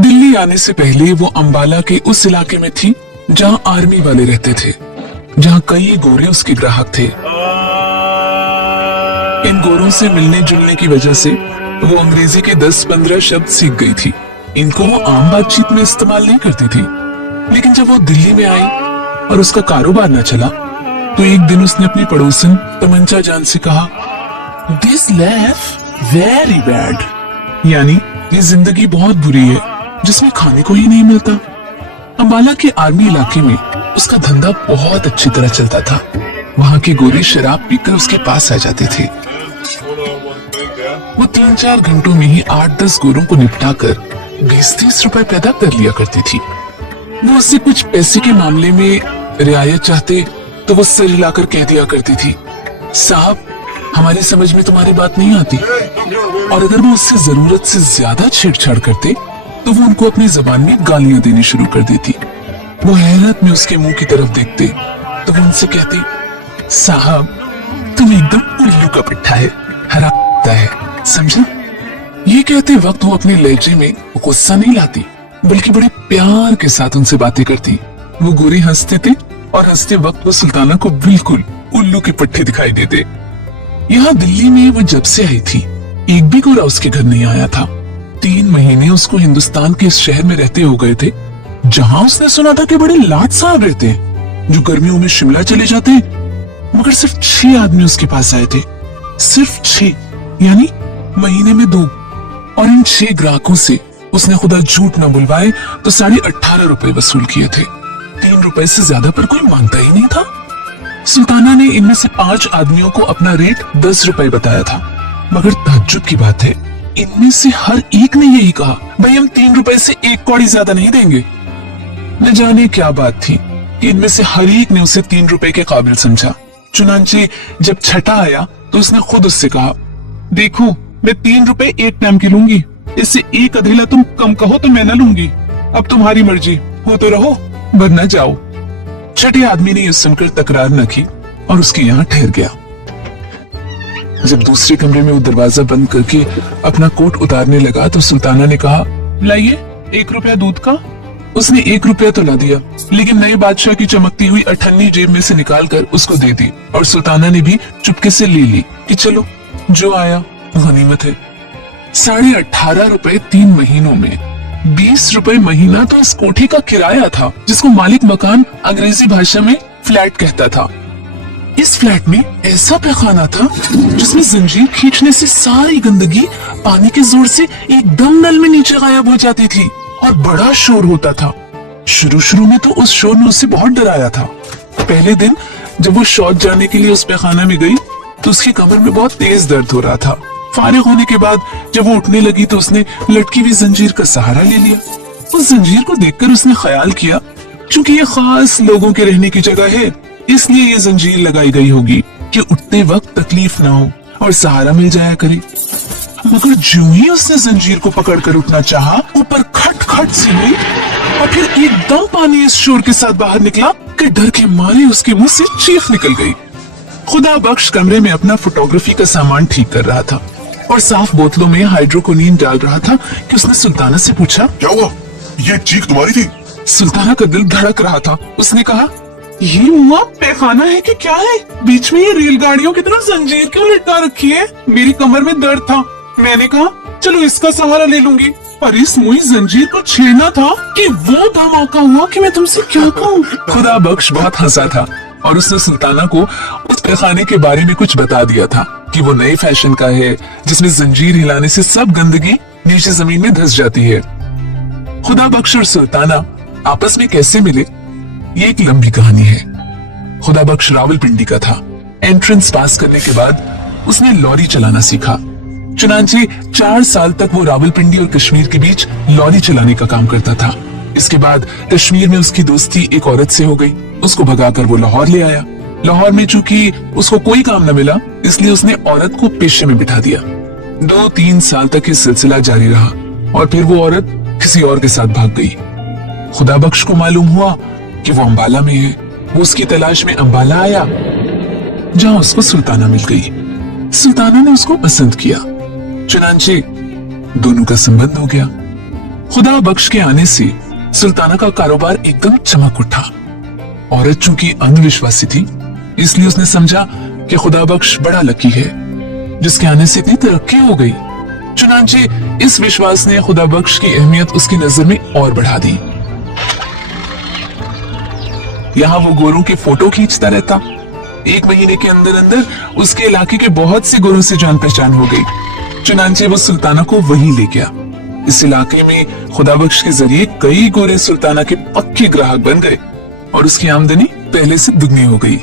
दिल्ली आने से पहले वो अंबाला के उस इलाके में थी जहां आर्मी वाले रहते थे, जहां कई गोरे उसके ग्राहक थे। इन गोरों से मिलने जुलने की वजह से वो अंग्रेजी के 10-15 शब्द सीख गई थी। इनको वो आम बातचीत में इस्तेमाल नहीं करती थी। लेकिन जब वो दिल्ली में आई और उसका कारोबार न चला, तो एक दिन उसने अपनी पड़ोसन तमंचा जान से कहा, दिस लाइफ वेरी बैड, यानी ये जिंदगी बहुत बुरी है जिसमें खाने को ही नहीं मिलता। अंबाला के आर्मी इलाके में उसका धंधा बहुत अच्छी तरह चलता था। वहाँ के गोरे शराब पीकर उसके पास आ जाते थे। वो 3-4 घंटों में ही 8-10 गोरों को निपटाकर 20-30 रुपए पैदा कर लिया करती थी। वो उससे कुछ पैसे के मामले में रियायत चाहते तो वो सर हिलाकर कह दिया करती थी, साहब हमारी समझ में तुम्हारी बात नहीं आती। और अगर वो उससे जरूरत से ज्यादा छेड़छाड़ करते तो वो उनको अपनी जबान में गालियां देनी शुरू कर देती। वो हैरत में उसके मुंह की तरफ देखते तो वो उनसे कहती, साहब तुम एकदम उल्लू का पिट्ठा है, हराम है, समझा। ये कहते वक्त वो अपने लहजे में गुस्सा नहीं लाती, बल्कि बड़े प्यार के साथ उनसे बातें करती। वो गोरे हंसते थे और हंसते वक्त वो सुल्ताना को बिल्कुल उल्लू के पट्टे दिखाई देते। यहाँ दिल्ली में वो जब से आई थी, एक भी गोरा उसके घर नहीं आया था। 3 महीने उसको हिंदुस्तान के इस शहर में रहते हो गए थे, जहाँ उसने सुना था कि बड़े लाट साहब रहते हैं जो गर्मियों में शिमला चले जाते हैं। मगर सिर्फ 6 आदमी उसके पास आए थे, सिर्फ 6, यानी महीने में 2। और इन 6 ग्राहकों से उसने खुदा झूठ न बुलवाए तो 18.5 रुपए वसूल किए थे। 3 रुपए से ज्यादा पर कोई मांगता ही नहीं था। सुल्ताना ने इनमें से 5 आदमियों को अपना रेट 10 रुपए बताया था, मगर ताज्जुब की बात है इनमें से हर एक ने यही कहा, भाई हम 3 रुपए से 1 कौड़ी ज्यादा नहीं देंगे। न जाने क्या बात थी कि इनमें से हर एक ने उसे 3 रुपए के काबिल समझा। चुनांचे जब छठा आया तो उसने खुद उससे कहा, देखो मैं 3 रुपए एक टाइम की लूंगी, इससे 1 अधेला तुम कम कहो तो मैं न लूंगी। अब तुम्हारी मर्जी, हो तो रहो वरना जाओ। छठे आदमी ने यह सुनकर तकरार न की और उसके यहाँ ठहर गया। जब दूसरे कमरे में वो दरवाजा बंद करके अपना कोट उतारने लगा तो सुल्ताना ने कहा, लाइए 1 रुपया दूध का। उसने 1 रुपया तो ला दिया, लेकिन नए बादशाह की चमकती हुई अठन्नी जेब में से निकालकर उसको दे दी। और सुल्ताना ने भी चुपके से ले ली कि चलो जो आया गनीमत है। 18.5 रुपए 3 महीनों में, 20 रुपए महीना तो इस कोठी का किराया था, जिसको मालिक मकान अंग्रेजी भाषा में फ्लैट कहता था। इस फ्लैट में ऐसा पैखाना था जिसमें जंजीर खींचने से सारी गंदगी पानी के जोर से एकदम नल में नीचे गायब हो जाती थी और बड़ा शोर होता था। शुरू में तो उस शोर ने उसे बहुत डराया था। पहले दिन जब वो शौच जाने के लिए उस पैखाना में गई तो उसकी कमर में बहुत तेज दर्द हो रहा था। फारिग होने के बाद जब वो उठने लगी तो उसने लटकी हुई जंजीर का सहारा ले लिया। उस जंजीर को देखकर उसने ख्याल किया, चूंकि ये खास लोगों के रहने की जगह है, इसलिए ये जंजीर लगाई गई होगी कि उठते वक्त तकलीफ ना हो और सहारा मिल जाया करे। मगर जो ही उसने जंजीर को पकड़कर उठना चाहा, ऊपर खट खट सी हुई और फिर एकदम पानी इस शोर के साथ बाहर निकला कि डर के मारे उसके मुंह से चीख निकल गई। खुदा बख्श कमरे में अपना फोटोग्राफी का सामान ठीक कर रहा था और साफ बोतलों में हाइड्रोकोनीन डाल रहा था कि उसने सुल्ताना से पूछा, क्या हुआ? ये चीख तुम्हारी थी? सुल्ताना का दिल धड़क रहा था। उसने कहा, ये हुआ पैखाना है कि क्या है? बीच में ये रेलगाड़ियों की तरह जंजीर क्यों लटका रखी है? मेरी कमर में दर्द था, मैंने कहा चलो इसका सहारा ले लूंगी, पर इस मुई जंजीर को छेड़ना था कि वो धमाका हुआ कि मैं तुमसे क्या कहूँ। खुदा बख्श बहुत हंसा था और उसने सुल्ताना को उस पैखाने के बारे में कुछ बता दिया था कि वो नए फैशन का है, जिसमें जंजीर हिलाने से सब गंदगी नीचे जमीन में धंस जाती है। खुदा बख्श और सुल्ताना आपस में कैसे मिले, ये एक लंबी कहानी है। खुदा बख्श रावलपिंडी का था। एंट्रेंस पास करने के बाद उसने लॉरी चलाना सीखा। चुनांचे 4 साल तक वो रावलपिंडी और कश्मीर के बीच लॉरी चलाने का काम करता था। इसके बाद कश्मीर में उसकी दोस्ती एक औरत से हो गई। उसको भगाकर वो लाहौर ले आया। लाहौर में चूंकि उसको कोई काम न मिला, इसलिए उसने औरत को पेशे में बिठा दिया। 2-3 साल तक ये सिलसिला जारी रहा और फिर वो औरत किसी और के साथ भाग गई। खुदा बख्श को मालूम हुआ कि वो अंबाला में है। वो उसकी तलाश में अंबाला आया, जहां उसको सुल्ताना मिल गई। सुल्ताना ने उसको पसंद किया, चुनांचे दोनों का संबंध हो गया। खुदा बख्श के आने से सुल्ताना का कारोबार एकदम चमक उठा। औरत चूंकि अंधविश्वासी थी, इसलिए उसने समझा कि खुदा बख्श बड़ा लकी है जिसके आने से इतनी तरक्की हो गई। चुनांचे इस विश्वास ने खुदा बख्श की अहमियत उसकी नजर में और बढ़ा दी। यहाँ वो गोरों की फोटो खींचता रहता। 1 महीने के अंदर अंदर उसके इलाके के बहुत से गोरों से जान पहचान हो गई। चुनांचे वो सुल्ताना को वहीं ले गया। इस इलाके में खुदा बख्श के जरिए कई गोरे सुल्ताना के पक्के ग्राहक बन गए और उसकी आमदनी पहले से दुगनी हो गई।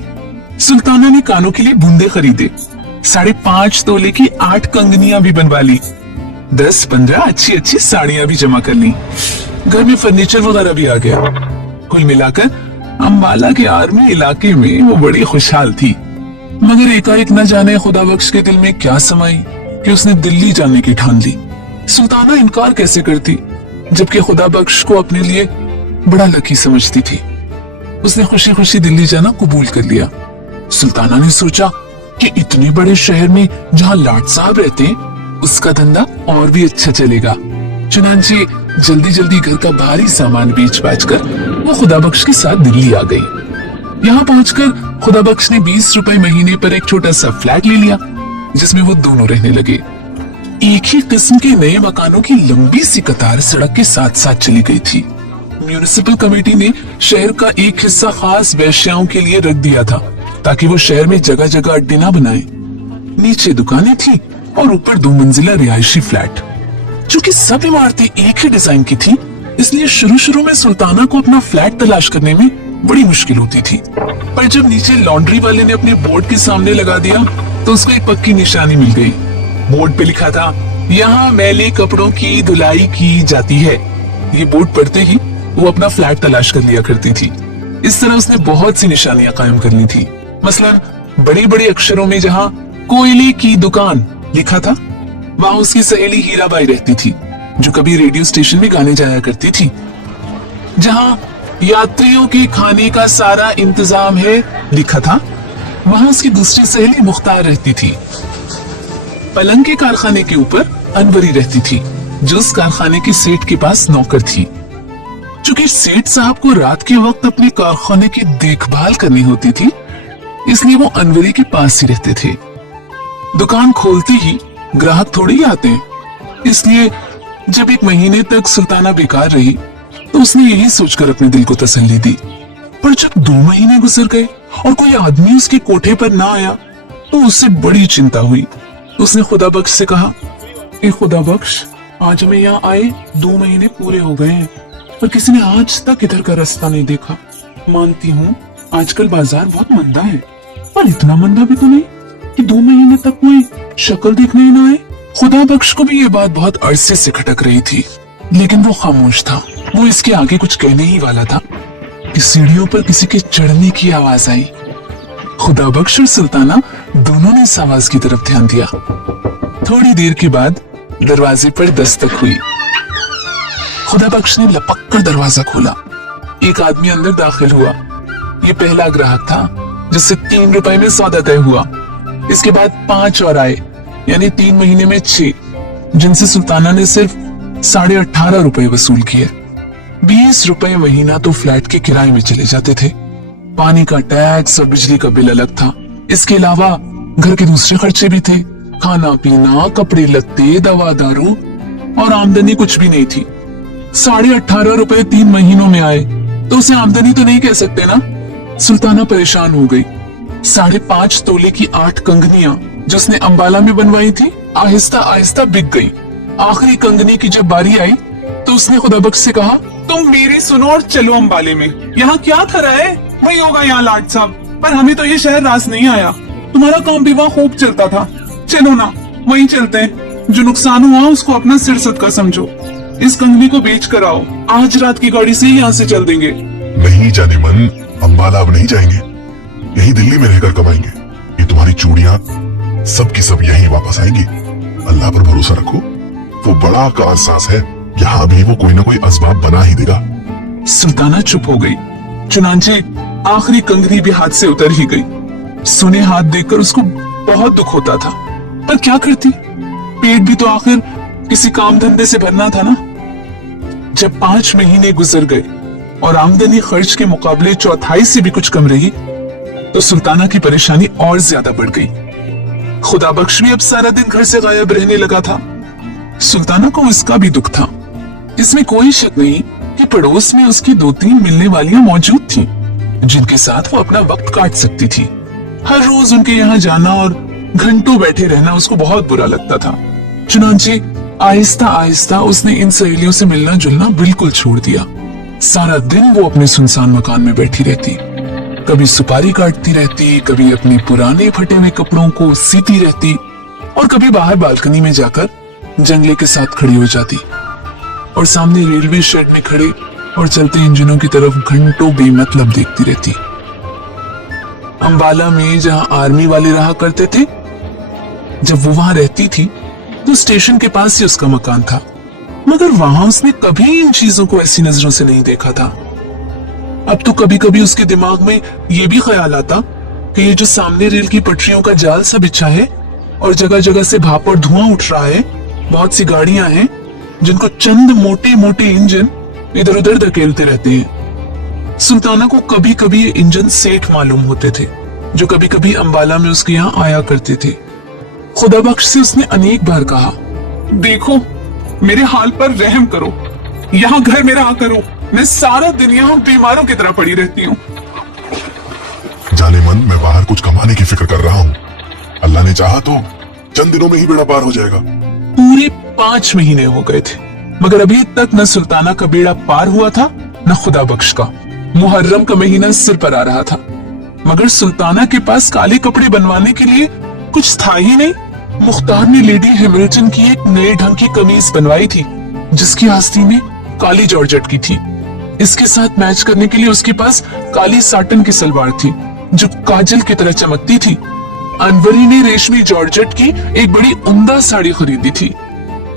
सुल्ताना ने कानों के लिए बूंदे खरीदे, 5.5 तोले की 8 कंगनियां भी बनवा ली, 10-15 अच्छी अच्छी साड़ियां भी जमा कर ली। घर में फर्नीचर वगैरह भी आ गया। कुल मिलाकर अम्बाला के आर्मी इलाके में वो बड़ी खुशहाल थी। मगर एकाएक न जाने खुदा बख्श के दिल में क्या समाई कि उसने दिल्ली जाने की ठान ली। सुल्ताना इनकार कैसे करती, जबकि खुदा बख्श को अपने लिए बड़ा लकी समझती थी। उसने खुशी खुशी दिल्ली जाना कबूल कर लिया। सुल्ताना ने सोचा कि इतने बड़े शहर में जहाँ लाट साहब रहते हैं, उसका धंधा और भी अच्छा चलेगा। चुनांचे जल्दी जल्दी घर का भारी सामान बेच बाच कर वो खुदा बख्श के साथ दिल्ली आ गई। यहाँ पहुंचकर खुदा बख्श ने 20 रुपए महीने पर एक छोटा सा फ्लैट ले लिया, जिसमें वो दोनों रहने लगे। एक ही किस्म के नए मकानों की लंबी सी कतार सड़क के साथ साथ चली गई थी। म्यूनिसिपल कमेटी ने शहर का एक हिस्सा खास वेश्याओं के लिए रख दिया था, ताकि वो शहर में जगह जगह अड्डे ना बनाए। नीचे दुकानें थी और ऊपर 2 मंजिला रिहायशी फ्लैट। चूंकि सब इमारतें एक ही डिजाइन की थी, इसलिए शुरू शुरू में सुल्ताना को अपना फ्लैट तलाश करने में बड़ी मुश्किल होती थी। पर जब नीचे लॉन्ड्री वाले ने अपने बोर्ड के सामने लगा दिया, तो उसको एक पक्की निशानी मिल गई। बोर्ड पे लिखा था, यहाँ मैले कपड़ों की धुलाई की जाती है। ये बोर्ड पढ़ते ही वो अपना फ्लैट तलाश कर लिया करती थी। इस तरह उसने बहुत सी निशानियां कायम कर ली थी। मसलन बड़े बड़े अक्षरों में जहाँ कोयले की दुकान लिखा था, वहां उसकी सहेली हीराबाई रहती थी, जो कभी रेडियो स्टेशन में गाने जाया करती थी। जहाँ यात्रियों के खाने का सारा इंतजाम है लिखा था, वहां उसकी दूसरी सहेली मुख्तार रहती थी। पलंग के कारखाने के ऊपर अनवरी रहती थी, जो उस कारखाने के सेठ के पास नौकर थी। चूंकि सेठ साहब को रात के वक्त अपने कारखाने की देखभाल करनी होती थी, इसलिए वो अनवरी के पास ही रहते थे। दुकान खोलते ही ग्राहक थोड़े ही आते हैं, इसलिए जब 1 महीने तक सुल्ताना बेकार रही, तो उसने यही सोचकर अपने दिल को तसल्ली दी। पर जब 2 महीने गुजर गए और कोई आदमी उसके कोठे पर ना आया, तो उससे बड़ी चिंता हुई। उसने खुदा बख्श से कहा, ए खुदा बख्श, आज हमें यहाँ आए 2 महीने पूरे हो गए हैं, पर किसी ने आज तक इधर का रास्ता नहीं देखा। मानती हूँ आजकल बाजार बहुत मंदा है, पर इतना मंदा भी तो नहीं कि 2 महीने तक कोई शक्ल देखने ही ना आए। खुदा बख्श को भी ये बात बहुत अरसे से खटक रही थी, लेकिन वो खामोश था। वो इसके आगे कुछ कहने ही वाला था कि सीढ़ियों पर किसी के चढ़ने की आवाज आई। खुदा बख्श और सुल्ताना दोनों ने इस आवाज की तरफ ध्यान दिया। थोड़ी देर के बाद दरवाजे पर दस्तक हुई। खुदा बख्श ने लपक कर दरवाजा खोला। एक आदमी अंदर दाखिल हुआ। ये पहला ग्राहक था, जिससे 3 रुपए में सौदा तय हुआ। इसके बाद 5 और आए, यानी 3 महीने में 6, जिनसे सुल्ताना ने सिर्फ 18.5 रुपए वसूल किए। 20 रुपए महीना तो फ्लैट के किराए में चले जाते थे। पानी का टैक्स और बिजली का बिल अलग था। इसके अलावा घर के दूसरे खर्चे भी थे, खाना पीना, कपड़े लत्ते, दवा दारू, और आमदनी कुछ भी नहीं थी। 18.5 रुपए 3 महीनों में आए, तो उसे आमदनी तो नहीं कह सकते ना। सुल्ताना परेशान हो गई। 5.5 तोले की 8 कंगनियां जो उसने अंबाला में बनवाई थी, आहिस्ता आहिस्ता बिक गई। आखिरी कंगनी की जब बारी आई, तो उसने खुदा बख्श से कहा, तुम मेरी सुनो और चलो अंबाले में। यहाँ क्या खरा है, वही होगा यहाँ लाट साहब, पर हमें तो ये शहर रास नहीं आया। तुम्हारा काम भी वहाँ खूब चलता था, चलो ना वहीं चलते हैं। जो नुकसान हुआ उसको अपना सिर सदका समझो। इस कंगनी को बेच कर आओ, आज रात की गाड़ी से यहाँ से चल देंगे। नहीं जाने मन, अंबाला अब नहीं जाएंगे, यही दिल्ली में रहकर कमाएंगे। ये तुम्हारी चूड़ियां सब की सब यहीं वापस आएंगी। अल्लाह पर भरोसा रखो, वो बड़ा कारसाज है, यहाँ भी वो कोई ना कोई असबाब बना ही देगा। सुल्ताना चुप हो गई। चुनांचे आखिरी कंगनी भी हाथ से उतर ही गई। सुने हाथ देखकर उसको बहुत दुख होता था, पर क्या करती, पेट भी तो आखिर किसी काम धंधे से भरना था ना। जब 5 महीने गुजर गए और आमदनी खर्च के मुकाबले चौथाई से भी कुछ कम रही, तो सुल्ताना की परेशानी और ज्यादा बढ़ गई। खुदा बख्श भी अब सारा दिन घर से गायब रहने लगा था। सुल्ताना को इसका भी दुख था। इसमें कोई शक नहीं कि पड़ोस में उसकी 2-3 मिलने वालियां मौजूद थीं, जिनके साथ वो अपना वक्त काट सकती थी। हर रोज उनके यहाँ जाना और घंटों बैठे रहना उसको बहुत बुरा लगता था। चुनांचे आहिस्ता आहिस्ता उसने इन सहेलियों से मिलना जुलना बिल्कुल छोड़ दिया। सारा दिन वो अपने सुनसान मकान में बैठी रहती, कभी सुपारी काटती रहती, कभी अपने पुराने फटे हुए कपड़ों को सीती रहती और कभी बाहर बालकनी में जाकर जंगले के साथ खड़ी हो जाती और सामने रेलवे शेड में खड़े और चलते इंजनों की तरफ घंटों बेमतलब देखती रहती। अंबाला में जहां आर्मी वाले रहा करते थे, जब वो वहां रहती थी तो स्टेशन के पास ही उसका मकान था, मगर वहां उसने कभी इन चीजों को ऐसी नजरों से नहीं देखा था। अब तो कभी कभी उसके दिमाग में ये भी ख्याल आता कि ये जो सामने रेल की पटरियों का जाल सा बिछा है और जगह जगह से भाप और धुआं उठ रहा है, बहुत सी गाड़ियां हैं जिनको चंद मोटे मोटे इंजन इधर उधर धकेलते रहते हैं। सुल्ताना को कभी कभी ये इंजन सेठ मालूम होते थे, जो कभी कभी अंबाला में उसके यहाँ आया करते थे। खुदा बख्श से उसने अनेक बार कहा, देखो मेरे हाल पर रहम करो, यहाँ घर में रहा करो, मैं सारा दिन यहाँ बीमारों की तरह पड़ी रहती हूँ। जाने मन मैं बाहर कुछ कमाने की फिक्र कर रहा हूँ। अल्लाह ने चाहा तो चंद दिनों में ही बेड़ा पार हो जाएगा। पूरे 5 महीने हो गए थे, मगर अभी तक न सुल्ताना का बेड़ा पार हुआ था न खुदा बख्श का। मुहर्रम का महीना सिर पर आ रहा था, मगर सुल्ताना के पास काले कपड़े बनवाने के लिए कुछ था ही नहीं। मुख्तार ने लेडी हैमिल्टन की एक नए ढंग की कमीज बनवाई थी, जिसकी आस्तीनें काली जॉर्जेट की थी। इसके साथ मैच करने के लिए उसके पास काली साटन की सलवार थी, जो काजल की तरह चमकती थी। अनवरी ने रेशमी जॉर्जेट की एक बड़ी उम्दा साड़ी खरीदी थी।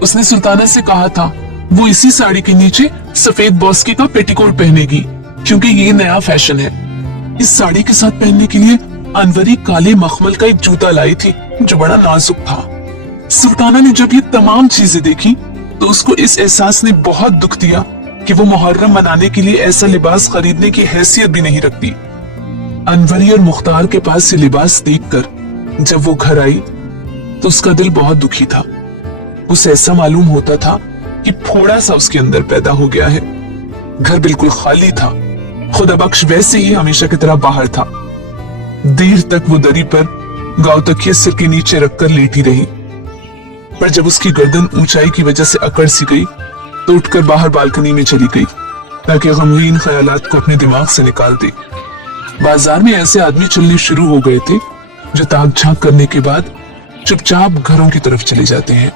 उसने सुल्ताना से कहा था वो इसी साड़ी के नीचे सफेद बॉस्की का पेटीकोट पहनेगी, क्योंकि ये नया फैशन है। इस साड़ी के साथ पहनने के लिए अनवरी काले मखमल का एक जूता लाई थी, जो बड़ा नाजुक था। सुल्ताना ने जब ये तमाम चीजें देखी तो उसको इस एहसास ने बहुत दुख दिया कि वो मुहर्रम मनाने के लिए ऐसा लिबास खरीदने की हैसियत भी नहीं रखती। अनवरी और मुख्तार के पास ये लिबास देखकर जब वो घर आई तो उसका दिल बहुत दुखी था। उसे ऐसा मालूम होता था कि फोड़ा सा उसके अंदर पैदा हो गया है। घर बिल्कुल खाली था। खुदा बख्श वैसे ही हमेशा की तरह बाहर था। देर तक वो दरी पर गांव तकिए सिर के नीचे रखकर लेटी रही, पर जब उसकी गर्दन ऊंचाई की वजह से अकड़ सी गई तो उठकर बाहर बालकनी में चली गई, ताकि गमगीन ख्यालात को अपने दिमाग से निकाल दे। बाजार में ऐसे आदमी चलने शुरू हो गए थे जो ताक झांक करने के बाद चुपचाप घरों की तरफ चले जाते हैं।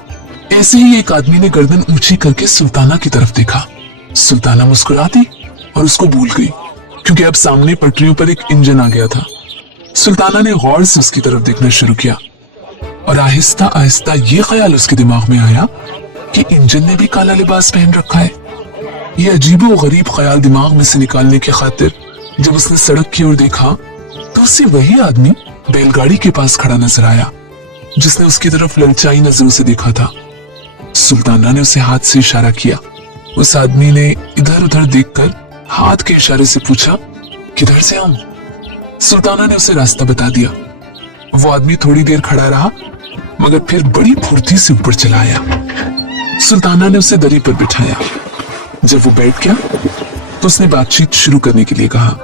ऐसे ही एक आदमी ने गर्दन ऊंची करके सुल्ताना की तरफ देखा। सुल्ताना मुस्कुरा दी और उसको भूल गई, क्योंकि अब सामने पटरियों पर एक इंजन आ गया था। सुल्ताना ने गौर से उसकी तरफ देखना शुरू किया और आहिस्ता आहिस्ता ये ख्याल उसके दिमाग में आया कि इंजन ने भी काला लिबास पहन रखा है। ये अजीबो गरीब ख्याल दिमाग में से निकालने की खातिर जब उसने सड़क की ओर देखा तो उसे वही आदमी बैलगाड़ी के पास खड़ा नजर आया, जिसने उसकी तरफ ललचाई नजरों से देखा था। सुल्ताना ने उसे हाथ से इशारा किया। उस आदमी ने इधर उधर देखकर हाथ के इशारे से पूछा, किधर से आऊं? सुल्ताना ने उसे रास्ता बता दिया। वो आदमी थोड़ी देर खड़ा रहा, मगर फिर बड़ी फुर्ती से ऊपर चला आया। सुल्ताना ने उसे दरी पर बिठाया। जब वो बैठ गया तो उसने बातचीत शुरू करने के लिए कहा,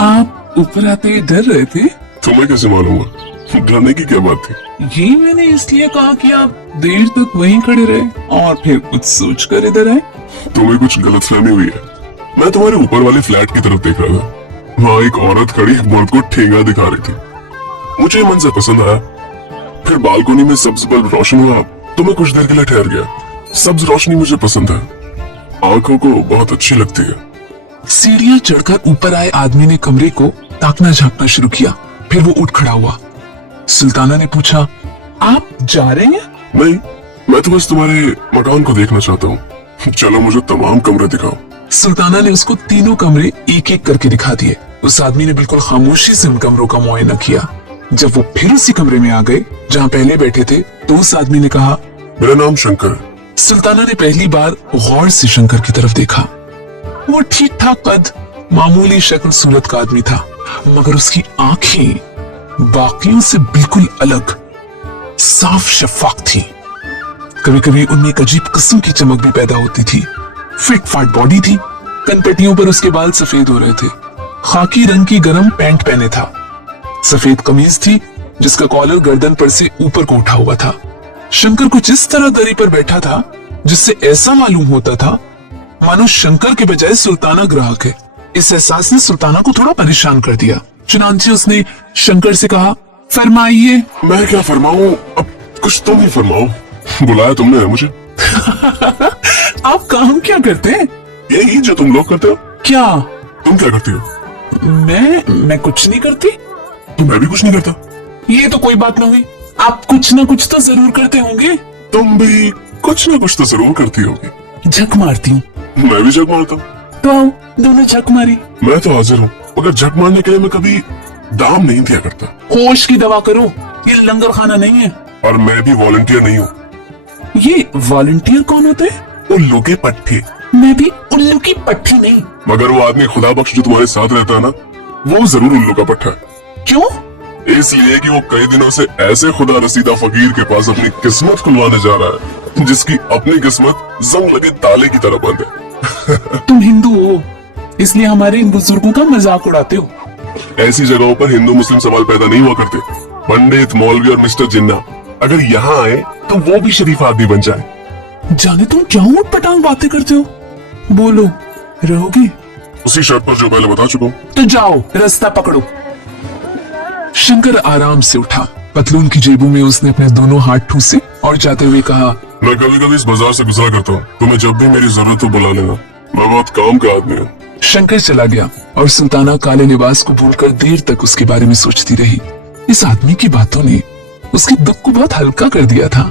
आप ऊपर आते ही डर रहे थे? तुम्हें कैसे मालूम हुआ? डरने की क्या बात थी? ये मैंने इसलिए कहा कि आप देर तक वहीं खड़े रहे और फिर कुछ सोचकर इधर आए। तुम्हें कुछ गलतफहमी हुई है। मैं तुम्हारे ऊपर वाले फ्लैट की तरफ देख रहा था। वहाँ एक औरत खड़ी मर्द को ठेंगा दिखा रही थी। मुझे मन से पसंद आया। फिर बालकोनी में सब्ज बल्ब रोशन हुआ तो मैं कुछ देर के लिए ठहर गया। सब्ज रोशनी मुझे पसंद है, आंखों को बहुत अच्छी लगती है। सीढ़ियां चढ़कर ऊपर आए आदमी ने कमरे को ताकना झांकना शुरू किया। फिर वो उठ खड़ा हुआ। सुल्ताना ने पूछा, आप जा रहे हैं? नहीं, मैं तो बस तुम्हारे मकान को देखना चाहता हूँ। चलो मुझे तमाम कमरे दिखाओ। सुल्ताना ने उसको तीनों कमरे एक एक करके दिखा दिए। उस आदमी ने बिल्कुल खामोशी से उन कमरों का मुआयना किया। जब वो फिर उसी कमरे में आ गए जहाँ पहले बैठे थे तो उस आदमी ने कहा, मेरा नाम शंकर है। सुल्ताना ने पहली बार गौर से शंकर की तरफ देखा। वो ठीक ठाक कद, मामूली शक्ल सूरत का आदमी था, मगर उसकी आंखें बाकियों से बिल्कुल अलग, साफ शफाफ थी। कभी कभी उनमें एक अजीब किस्म की चमक भी पैदा होती थी। फिट फाट बॉडी थी, कनपटियों पर उसके बाल सफेद हो रहे थे। खाकी रंग की गरम पैंट पहने था, सफेद कमीज थी जिसका कॉलर गर्दन पर से ऊपर को उठा हुआ था। शंकर कुछ इस तरह दरी पर बैठा था जिससे ऐसा मालूम होता था मानो शंकर के बजाय सुल्ताना ग्राहक है। इस एहसास ने सुल्ताना को थोड़ा परेशान कर दिया। चुनांचे उसने शंकर से कहा, फरमाइए। मैं क्या फरमाऊं, अब कुछ तुम ही फरमाओ, बुलाया तुमने मुझे। आप काम क्या करते हैं? यही जो तुम लोग करते हो। क्या? तुम क्या करती हो? मैं कुछ नहीं करती। तो मैं भी कुछ नहीं करता। ये तो कोई बात ना हुई, आप कुछ ना कुछ तो जरूर करते होंगे। तुम भी कुछ ना कुछ तो जरूर करती होगी। झक मारती हूँ। मैं भी झक मारता हूँ। तो आओ, दोनों झक मारी। मैं तो हाजिर हूँ, मगर झक मारने के लिए मैं कभी दाम नहीं दिया करता। होश की दवा करो, ये लंगर खाना नहीं है। और मैं भी वॉलंटियर नहीं हूँ। ये वॉलंटियर कौन होते हैं? उल्लू के पट्टे। मैं भी उल्लू की पट्टी नहीं। मगर वो आदमी खुदा बख्श जो तुम्हारे साथ रहता है ना, वो जरूर उल्लू का पट्टा है। क्यों? इसलिए कि वो कई दिनों से ऐसे खुदा रसीदा फकीर के पास अपनी किस्मत खुलवाने जा रहा है जिसकी अपनी किस्मत जंग लगे ताले की तरह बंद है। तुम हिंदू हो, इसलिए हमारे इन बुजुर्गों का मजाक उड़ाते हो। ऐसी जगहों पर हिंदू मुस्लिम सवाल पैदा नहीं हुआ करते। पंडित, मौलवी और मिस्टर जिन्ना अगर यहाँ आए तो वो भी शरीफ आदमी बन जाए। जाने तुम क्या ऊट पटांग बातें करते हो। बोलो, रहोगे? उसी शर्त पर जो पहले बता चुका हूँ। तो जाओ, रास्ता पकड़ो। शंकर आराम से उठा। पतलून की जेबों में उसने अपने दोनों हाथ ठूसे और जाते हुए कहा, मैं कभी कभी इस बाजार से गुजरा करता हूँ, तुम्हें जब भी मेरी जरूरत हो बुला लेना, मैं बहुत काम का आदमी हूँ। शंकर चला गया और सुल्ताना काले लिबास को भूलकर देर तक उसके बारे में सोचती रही। इस आदमी की बातों ने उसके दुख को बहुत हल्का कर दिया था।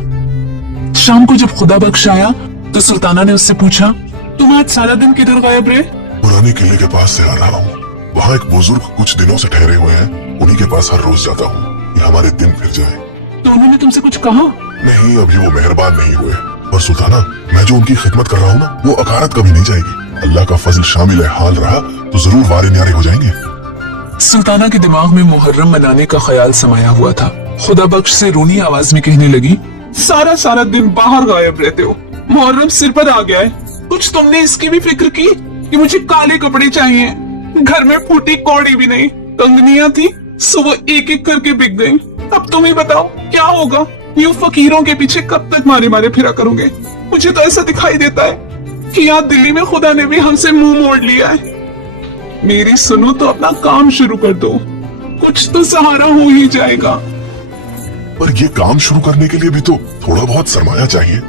शाम को जब खुदा बख्श आया तो सुल्ताना ने उससे पूछा, तुम आज सारा दिन किधर गायब रहे? पुराने किले के पास से आ रहा हूँ। वहाँ एक बुजुर्ग कुछ दिनों से ठहरे हुए हैं, उन्हीं के पास हर रोज जाता हूँ कि हमारे दिन फिर जाए। तो उन्होंने तुमसे कुछ कहा? नहीं, अभी वो मेहरबान नहीं हुए। और सुल्ताना, मैं जो उनकी खिदमत कर रहा हूँ ना, वो अकारत कभी नहीं जाएगी। अल्लाह का फजल शामिल हाल रहा तो जरूर वारे न्यारे हो जाएंगे। सुल्ताना के दिमाग में मुहर्रम मनाने का ख्याल समाया हुआ था। खुदा बख्श से रोनी आवाज में कहने लगी, सारा सारा दिन बाहर गायब रहते हो, मुहर्रम सिर पर आ गया है। कुछ तुमने इसकी भी फिक्र की कि मुझे काले कपड़े चाहिए? घर में फूटी कौड़ी भी नहीं, कंगनियां थी, सुबह एक एक करके बिक गई। अब तुम ही बताओ क्या होगा? यूं फकीरों के पीछे कब तक मारे मारे फिरा करोगे? मुझे तो ऐसा दिखाई देता है कि यहाँ दिल्ली में खुदा ने भी हमसे मुंह मोड़ लिया है। मेरी सुनो तो अपना काम शुरू कर दो, कुछ तो सहारा हो ही जाएगा। पर ये काम शुरू करने के लिए भी तो थोड़ा बहुत सरमाया चाहिए।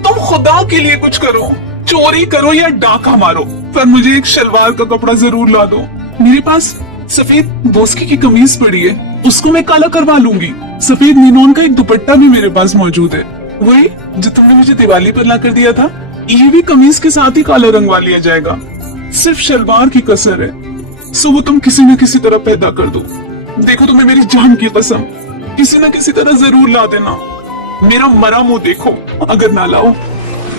तुम खुदा के लिए कुछ करो, चोरी करो या डाका मारो, पर मुझे एक शलवार का कपड़ा जरूर ला दो। मेरे पास सफेद बोस्की की कमीज पड़ी है, उसको मैं काला करवा लूंगी। सफेद निनॉन का एक दुपट्टा भी मेरे पास मौजूद है, वही जो तुमने मुझे दिवाली पर ला कर दिया था। ये भी कमीज के साथ ही काला रंगवा लिया जाएगा, सिर्फ शलवार की कसर है। सो वो तुम किसी न किसी तरह पैदा कर दो। देखो, तुम्हें मेरी जान की कसम, किसी न किसी तरह जरूर ला देना। मेरा मरा मुंह देखो अगर ना लाओ।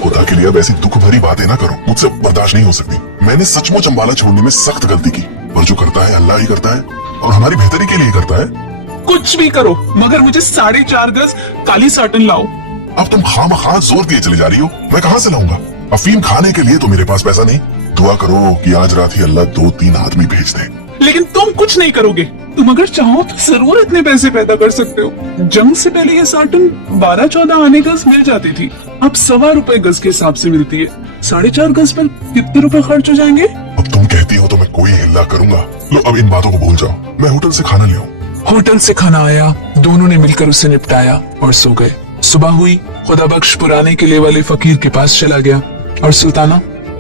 खुदा के लिए अब ऐसी दुख भरी बातें ना करो, मुझसे बर्दाश्त नहीं हो सकती। मैंने सचमुच अम्बाला छोड़ने में सख्त गलती की, पर जो करता है अल्लाह ही करता है और हमारी बेहतरी के लिए करता है। कुछ भी करो, मगर मुझे 4.5 गज काली साटन लाओ। अब तुम खामखा जोर दिए चले जा रही हो, मैं कहाँ से लाऊंगा? अफीम खाने के लिए तो मेरे पास पैसा नहीं। दुआ करो कि आज रात ही अल्लाह 2-3 आदमी भेज दे। लेकिन तुम कुछ नहीं करोगे। तुम अगर चाहो तो जरूर इतने पैसे पैदा कर सकते हो। जंग से पहले ये साटन 12-14 आने गज मिल जाती थी, अब ₹1.25 गज के हिसाब से मिलती है। 4.5 गज पर कितने रुपए खर्च हो जाएंगे? अब तुम कहती हो तो मैं कोई हिल्ला करूंगा। लो अब इन बातों को भूल जाओ, मैं होटल से खाना ले आऊं। होटल से खाना आया, दोनों ने मिलकर उसे निपटाया और सो गए। सुबह हुई, खुदा बख्श पुराने किले वाले फकीर के पास चला गया और सुल्ताना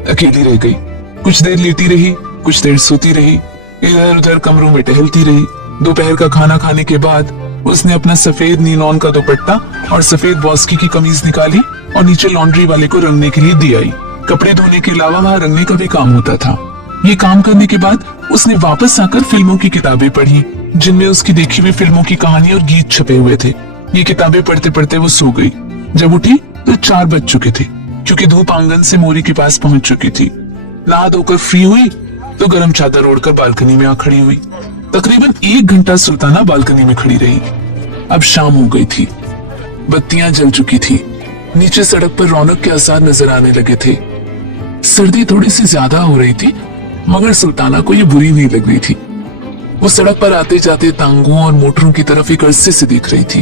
अकेली रह गई। कुछ देर लेटी रही, कुछ देर सोती रही, इधर उधर कमरों में टहलती रही। दोपहर का खाना खाने के बाद उसने अपना सफेद नीनॉन का दुपट्टा और सफेद बॉस्की की कमीज निकाली और नीचे लॉन्ड्री वाले को रंगने के लिए दी आई। कपड़े धोने के अलावा वहाँ रंगने का भी काम होता था। ये काम करने के बाद उसने वापस आकर फिल्मों की किताबें पढ़ी, जिनमें उसकी देखी हुई फिल्मों की कहानी और गीत छपे हुए थे। ये किताबें पढ़ते पढ़ते वो सो गई। जब उठी तो 4 बज चुके थे, क्योंकि धूप आंगन से मोरी के पास पहुंच चुकी थी। नहा धोकर फ्री हुई तो गर्म चादर ओढ़कर बालकनी में आ खड़ी हुई। तकरीबन 1 घंटा सुल्ताना बालकनी में खड़ी रही। अब शाम हो गई थी, बत्तियां जल चुकी थी, नीचे सड़क पर रौनक के आसार नजर आने लगे थे। सर्दी थोड़ी सी ज्यादा हो रही थी, मगर सुल्ताना को ये बुरी नहीं लग रही थी। वो सड़क पर आते जाते तांगों और मोटरों की तरफ एक अरसे से देख रही थी।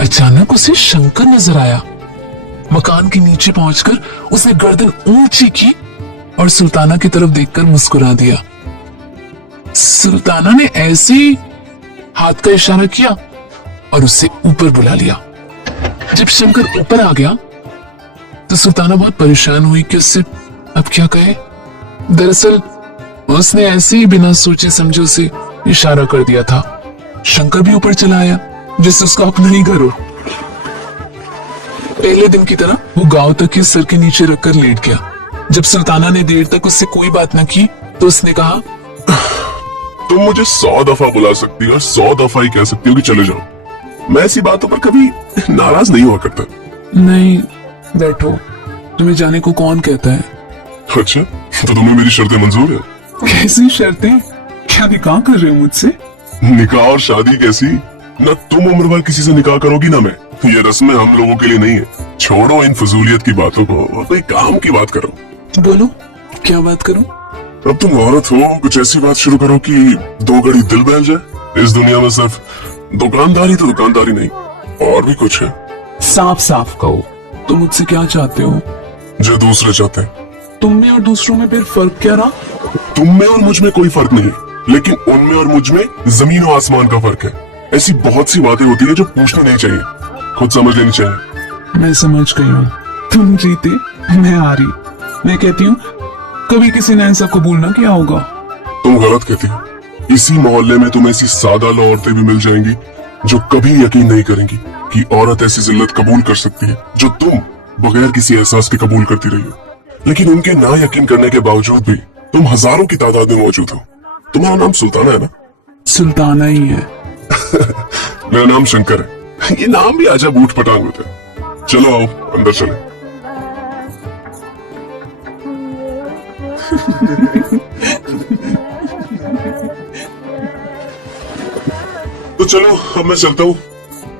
अचानक उसे शंकर नजर आया। मकान के नीचे पहुंचकर उसने गर्दन ऊंची की और सुल्ताना की तरफ देखकर मुस्कुरा दिया। सुल्ताना ने ऐसे ही हाथ का इशारा किया और उससे ऊपर बुला लिया। जब शंकर ऊपर आ गया तो सुल्ताना बहुत परेशान हुई कि उससे अब क्या कहे। दरअसल उसने ऐसे ही बिना सोचे समझे उसे इशारा कर दिया था। शंकर भी ऊपर चला आया जैसे उसका अपना ही घर हो। पहले दिन की तरह वो गांव तक ही सर के नीचे रखकर लेट गया। जब सुल्ताना ने देर तक उससे कोई बात न की तो उसने कहा, तुम मुझे 100 दफा बुला सकती हो और 100 दफा ही कह सकती हो कि चले जाओ। मैं ऐसी बातों पर कभी नाराज नहीं हुआ करता। नहीं बैठो, तुम्हें जाने को कौन कहता है। अच्छा, तो तुम्हें मेरी शर्तें मंजूर है? कैसी शर्तें? क्या निकाह कर रहे हो मुझसे? निकाह और शादी कैसी? न तुम उम्र भर किसी से निकाह करोगी ना मैं। ये रस्में हम लोगों के लिए नहीं है। छोड़ो इन फजूलियत की बातों को और कोई काम की बात करो। बोलो, क्या बात करूं? अब तुम औरत हो, कुछ ऐसी बात शुरू करो कि 2 घड़ी दिल बहल जाए। इस दुनिया में सिर्फ दुकानदारी तो दुकानदारी नहीं, और भी कुछ है। साफ साफ कहो, तुम मुझसे क्या चाहते हो? जो दूसरे चाहते हैं। तुम में और दूसरों में फिर फर्क क्या रहा? तुम में और मुझ में कोई फर्क नहीं, लेकिन उनमें और मुझ में जमीन और आसमान का फर्क है। ऐसी बहुत सी बातें होती है जो पूछनी नहीं चाहिए, खुद समझ लेनी चाहिए। मैं समझ गई हूँ। तुम जीते, मैं हारी। मैं कहती हूँ कभी किसी ने ऐसा कबूल ना किया होगा। तुम गलत कहती हो। इसी मोहल्ले में तुम्हें ऐसी सादा लो औरतें भी मिल जाएंगी जो कभी यकीन नहीं करेंगी कि औरत ऐसी जिल्लत कबूल कर सकती है जो तुम बगैर किसी एहसास के कबूल करती रही हो। लेकिन उनके ना यकीन करने के बावजूद भी तुम हजारों की तादाद में मौजूद हो। तुम्हारा नाम सुल्ताना है ना? सुल्ताना ही है। मेरा नाम शंकर है। ये नाम भी आजा बूट पटांग होता है। चलो आओ अंदर चले। तो चलो अब मैं चलता हूँ।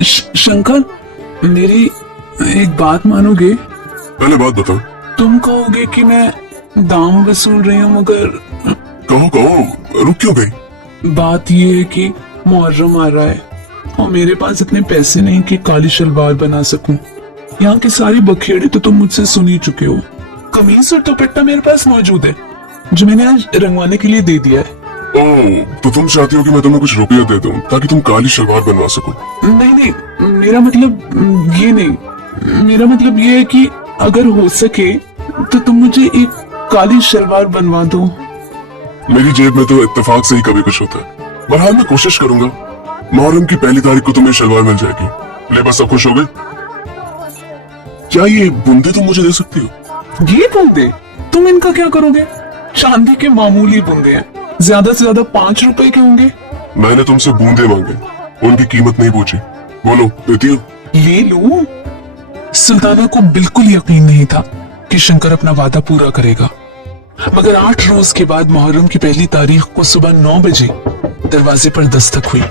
शंकर, मेरी एक बात मानोगे? पहले बात बताओ। तुम कहोगे कि मैं दाम वसूल रही हूँ, मगर कहो कहो, रुक क्यों गई? बात ये है कि मुहर्रम आ रहा है और मेरे पास इतने पैसे नहीं कि काली शलवार बना सकूं। यहाँ की सारी बखेड़े तो तुम मुझसे सुन ही चुके हो। कमीज और दुपट्टा मेरे पास मौजूद है जो मैंने आज रंगवाने के लिए दे दिया है। ओह, तो तुम चाहती हो कि मैं तुम्हें कुछ रुपया दे दूं ताकि तुम काली शलवार बनवा सको? नहीं नहीं, मेरा मतलब ये नहीं। मेरा मतलब ये है कि अगर हो सके तो तुम मुझे एक काली शलवार बनवा दो। मेरी जेब में तो इत्तेफाक से ही कभी कुछ होता है। बहरहाल मैं कोशिश करूंगा। मुहर्रम की 1 तारीख को तुम्हें शलवार मिल जाएगी। ले बस, सब खुश हो गए? क्या ये बूंदे तुम मुझे दे सकती हो? ये बूंदे? तुम इनका क्या करोगे? चांदी के मामूली बूंदे हैं, ज्यादा से ज्यादा 5 रुपए के होंगे। मैंने तुमसे बूंदे मांगे, उनकी कीमत नहीं पूछी। बोलो, देती हो? ले लो। सुल्ताना को बिल्कुल यकीन नहीं था कि शंकर अपना वादा पूरा करेगा, मगर 8 रोज के बाद मुहर्रम की 1 तारीख को सुबह 9 बजे दरवाजे पर दस्तक हुई।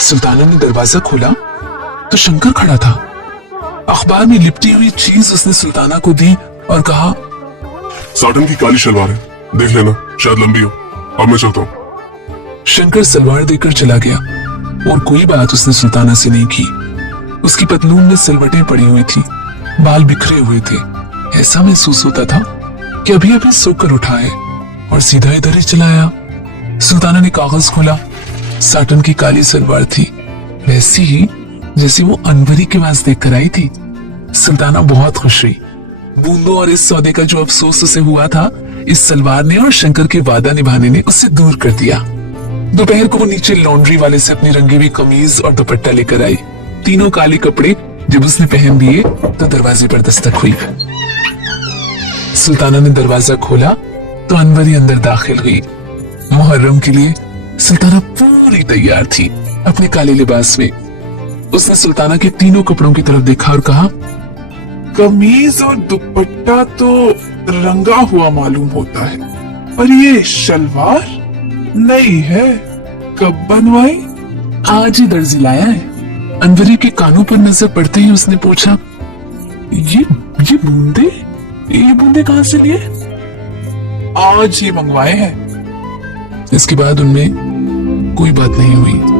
सुल्ताना ने दरवाजा खोला तो शंकर खड़ा था। अखबार में लिपटी हुई चीज उसने सुल्ताना को दी और कहा, साटन की काली शलवार है, देख लेना, शायद लंबी हो। अब मैं चलता हूँ। शंकर सलवार देकर चला गया और कोई बात उसने सुल्ताना से नहीं की। उसकी पतलून में सिलवटें पड़ी हुई थी, बाल बिखरे हुए थे। ऐसा महसूस होता था कि अभी अभी सोकर उठा है और सीधा इधर ही चला आया। सुल्ताना ने कागज खोला। साटन की काली सलवार थी, वैसी ही जैसी वो अनवरी के पास देख कर आई थी। सुल्ताना बहुत खुश हुई। बूंदों और इस सौदे का जो अफसोस उसे हुआ था, इस सलवार ने और शंकर के वादा निभाने ने उससे दूर कर दिया। दोपहर को वो नीचे लॉन्ड्री वाले से अपनी रंगी हुई कमीज और दुपट्टा लेकर आई। तीनों काले कपड़े जब उसने पहन लिए तो दरवाजे पर दस्तक हुई। सुल्ताना ने दरवाजा खोला तो अनवरी अंदर दाखिल हुई। मुहर्रम के लिए सुल्ताना पूरी तैयार थी अपने काले लिबास में। उसने सुल्ताना के तीनों कपड़ों की तरफ देखा और कहा, कमीज और दुपट्टा तो रंगा हुआ मालूम होता है, पर ये शलवार नई है, कब बनवाई? आज ही दर्जी लाया है। अनवरी के कानों पर नजर पड़ते ही उसने पूछा, ये बूंदे, ये बूंदे कहां से लिए? आज ही मंगवाए हैं। इसके बाद उनमें कोई बात नहीं हुई।